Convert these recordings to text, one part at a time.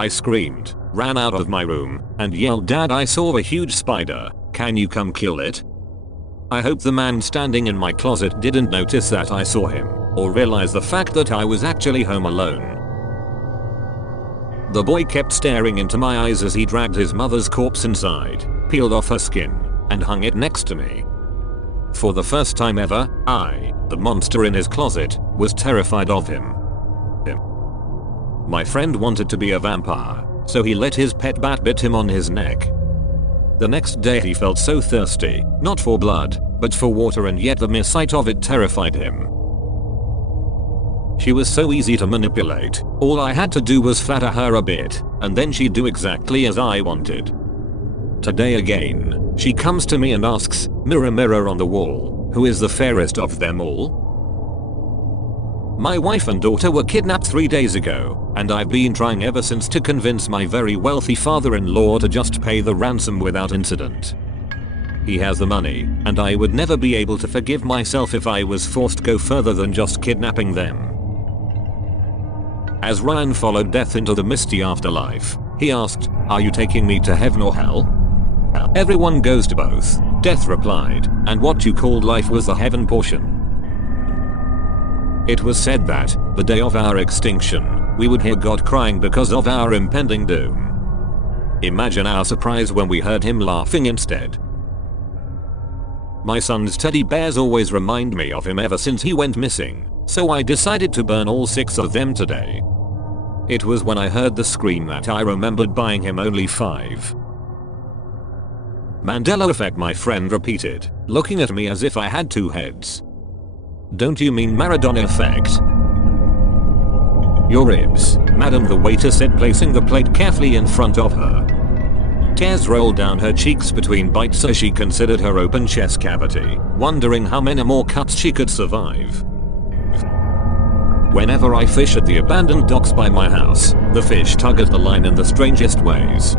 I screamed, ran out of my room, and yelled, "Dad, I saw a huge spider, can you come kill it?" I hope the man standing in my closet didn't notice that I saw him, or realize the fact that I was actually home alone. The boy kept staring into my eyes as he dragged his mother's corpse inside, peeled off her skin, and hung it next to me. For the first time ever, I, the monster in his closet, was terrified of him. My friend wanted to be a vampire, so he let his pet bat bit him on his neck. The next day he felt so thirsty, not for blood, but for water, and yet the mere sight of it terrified him. She was so easy to manipulate, all I had to do was flatter her a bit, and then she'd do exactly as I wanted. Today again, she comes to me and asks, "Mirror, mirror on the wall, who is the fairest of them all?" My wife and daughter were kidnapped 3 days ago, and I've been trying ever since to convince my very wealthy father-in-law to just pay the ransom without incident. He has the money, and I would never be able to forgive myself if I was forced to go further than just kidnapping them. As Ryan followed death into the misty afterlife, he asked, "Are you taking me to heaven or hell?" "Everyone goes to both," Death replied, "and what you called life was the heaven portion." It was said that, the day of our extinction, we would hear God crying because of our impending doom. Imagine our surprise when we heard him laughing instead. My son's teddy bears always remind me of him ever since he went missing, so I decided to burn all 6 of them today. It was when I heard the scream that I remembered buying him only 5. "Mandela effect," my friend repeated, looking at me as if I had 2 heads. "Don't you mean Maradona effect?" "Your ribs, madam," the waiter said, placing the plate carefully in front of her. Tears rolled down her cheeks between bites as she considered her open chest cavity, wondering how many more cuts she could survive. Whenever I fish at the abandoned docks by my house, the fish tug at the line in the strangest ways.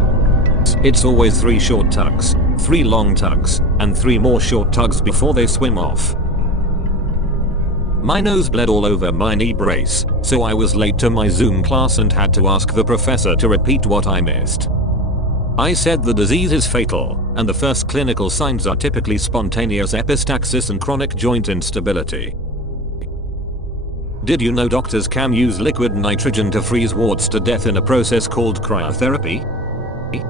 It's always 3 short tugs, 3 long tugs, and 3 more short tugs before they swim off. My nose bled all over my knee brace, so I was late to my Zoom class and had to ask the professor to repeat what I missed. I said the disease is fatal, and the first clinical signs are typically spontaneous epistaxis and chronic joint instability. Did you know doctors can use liquid nitrogen to freeze warts to death in a process called cryotherapy?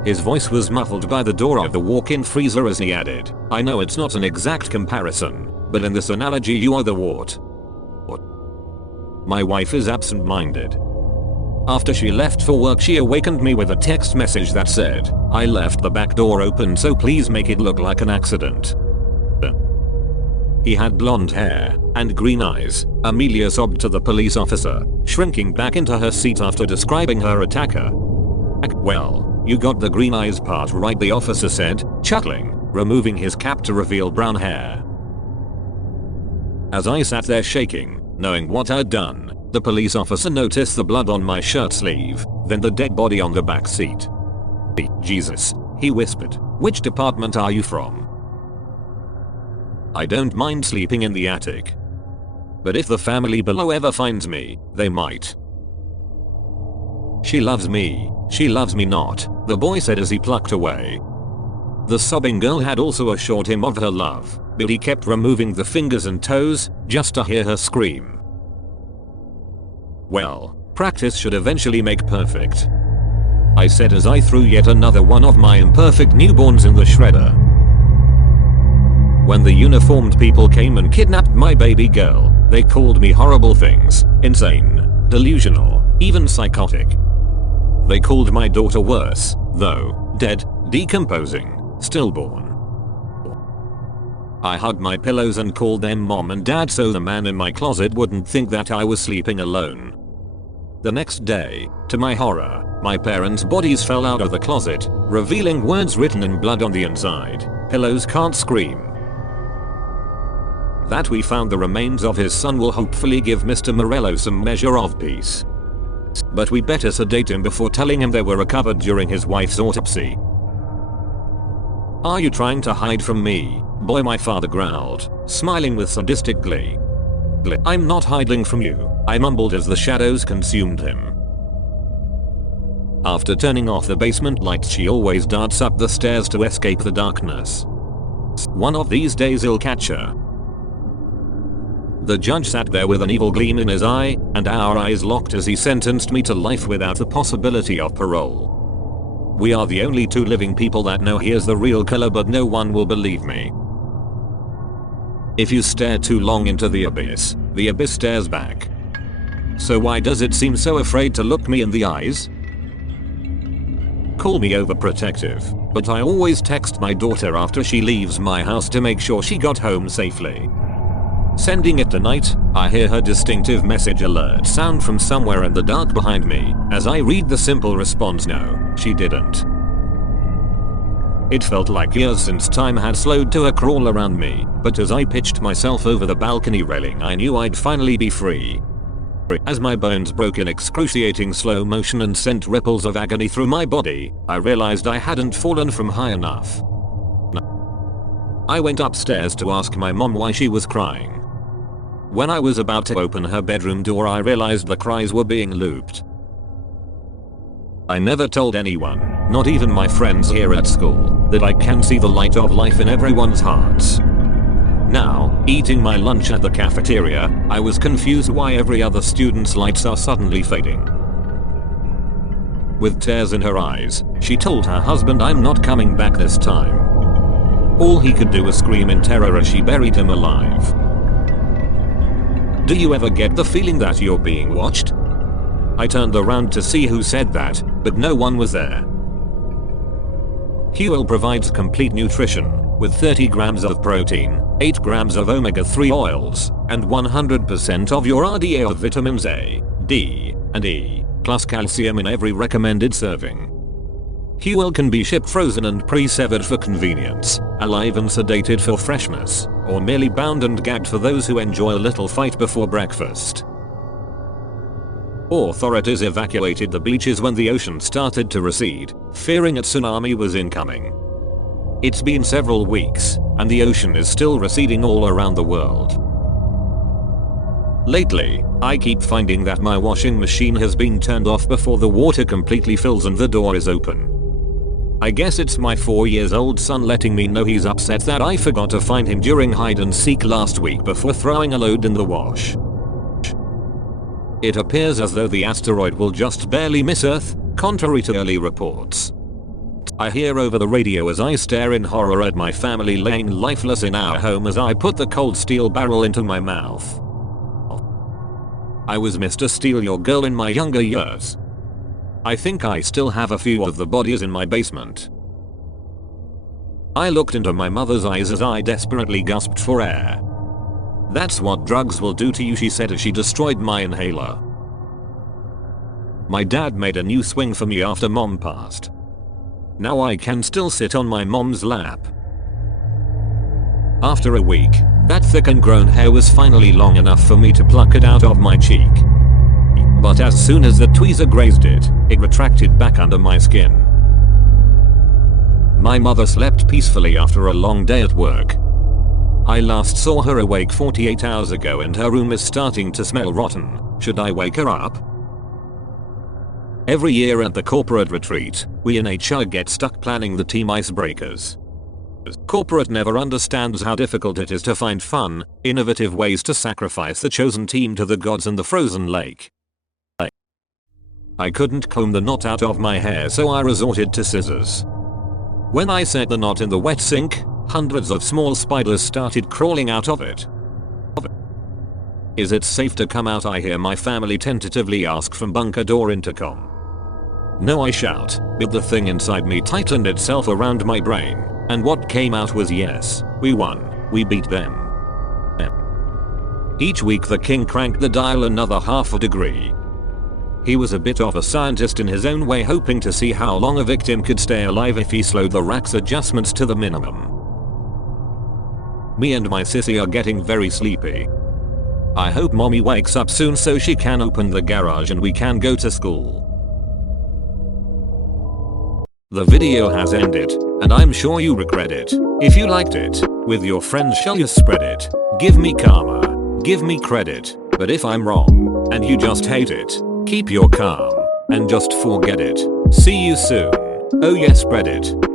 His voice was muffled by the door of the walk-in freezer as he added, "I know it's not an exact comparison, but in this analogy you are the wart." My wife is absent-minded. After she left for work, she awakened me with a text message that said, "I left the back door open, so please make it look like an accident." He had blonde hair and green eyes, Amelia sobbed to the police officer, shrinking back into her seat after describing her attacker. "Well, you got the green eyes part right," the officer said, chuckling, removing his cap to reveal brown hair. As I sat there shaking, knowing what I'd done, the police officer noticed the blood on my shirt sleeve, then the dead body on the back seat. "Jesus," he whispered, "which department are you from?" "I don't mind sleeping in the attic. But if the family below ever finds me, they might." She loves me not," the boy said as he plucked away. The sobbing girl had also assured him of her love, but he kept removing the fingers and toes, just to hear her scream. "Well, practice should eventually make perfect," I said as I threw yet another one of my imperfect newborns in the shredder. When the uniformed people came and kidnapped my baby girl, they called me horrible things, insane, delusional, even psychotic. They called my daughter worse, though, dead, decomposing, stillborn. I hugged my pillows and called them mom and dad so the man in my closet wouldn't think that I was sleeping alone. The next day, to my horror, my parents' bodies fell out of the closet, revealing words written in blood on the inside, "Pillows can't scream." That we found the remains of his son will hopefully give Mr. Morello some measure of peace. But we better sedate him before telling him they were recovered during his wife's autopsy. "Are you trying to hide from me, boy?" my father growled, smiling with sadistic glee. "I'm not hiding from you," I mumbled as the shadows consumed him. After turning off the basement lights, she always darts up the stairs to escape the darkness. One of these days I'll catch her. The judge sat there with an evil gleam in his eye, and our eyes locked as he sentenced me to life without the possibility of parole. We are the only two living people that know he is the real killer, but no one will believe me. If you stare too long into the abyss stares back. So why does it seem so afraid to look me in the eyes? Call me overprotective, but I always text my daughter after she leaves my house to make sure she got home safely. Sending it tonight, I hear her distinctive message alert sound from somewhere in the dark behind me, as I read the simple response: no, she didn't. It felt like years since time had slowed to a crawl around me, but as I pitched myself over the balcony railing I knew I'd finally be free. As my bones broke in excruciating slow motion and sent ripples of agony through my body, I realized I hadn't fallen from high enough. I went upstairs to ask my mom why she was crying. When I was about to open her bedroom door, I realized the cries were being looped. I never told anyone, not even my friends here at school, that I can see the light of life in everyone's hearts. Now, eating my lunch at the cafeteria, I was confused why every other student's lights are suddenly fading. With tears in her eyes, she told her husband I'm not coming back this time. All he could do was scream in terror as she buried him alive. Do you ever get the feeling that you're being watched? I turned around to see who said that, but no one was there. Huel provides complete nutrition, with 30 grams of protein, 8 grams of omega-3 oils, and 100% of your RDA of vitamins A, D, and E, plus calcium in every recommended serving. Huel can be shipped frozen and pre-severed for convenience, alive and sedated for freshness, or merely bound and gagged for those who enjoy a little fight before breakfast. Authorities evacuated the beaches when the ocean started to recede, fearing a tsunami was incoming. It's been several weeks, and the ocean is still receding all around the world. Lately, I keep finding that my washing machine has been turned off before the water completely fills and the door is open. I guess it's my 4-year-old son letting me know he's upset that I forgot to find him during hide and seek last week before throwing a load in the wash. It appears as though the asteroid will just barely miss Earth, contrary to early reports. I hear over the radio as I stare in horror at my family laying lifeless in our home as I put the cold steel barrel into my mouth. I was Mr. Steal Your Girl in my younger years. I think I still have a few of the bodies in my basement. I looked into my mother's eyes as I desperately gasped for air. That's what drugs will do to you, she said as she destroyed my inhaler. My dad made a new swing for me after mom passed. Now I can still sit on my mom's lap. After a week, that thick and grown hair was finally long enough for me to pluck it out of my cheek. But as soon as the tweezer grazed it, it retracted back under my skin. My mother slept peacefully after a long day at work. I last saw her awake 48 hours ago and her room is starting to smell rotten. Should I wake her up? Every year at the corporate retreat, we in HR get stuck planning the team icebreakers. Corporate never understands how difficult it is to find fun, innovative ways to sacrifice the chosen team to the gods in the frozen lake. I couldn't comb the knot out of my hair, so I resorted to scissors. When I set the knot in the wet sink, hundreds of small spiders started crawling out of it. Is it safe to come out? I hear my family tentatively ask from bunker door intercom. No, I shout, but the thing inside me tightened itself around my brain, and what came out was yes, we won, we beat them. Each week the king cranked the dial another half a degree. He was a bit of a scientist in his own way, hoping to see how long a victim could stay alive if he slowed the rack's adjustments to the minimum. Me and my sissy are getting very sleepy. I hope mommy wakes up soon so she can open the garage and we can go to school. The video has ended, and I'm sure you regret it. If you liked it, with your friends shall you spread it? Give me karma, give me credit, but if I'm wrong, and you just hate it, keep your calm. and just forget it. See you soon. Oh yes, spread it.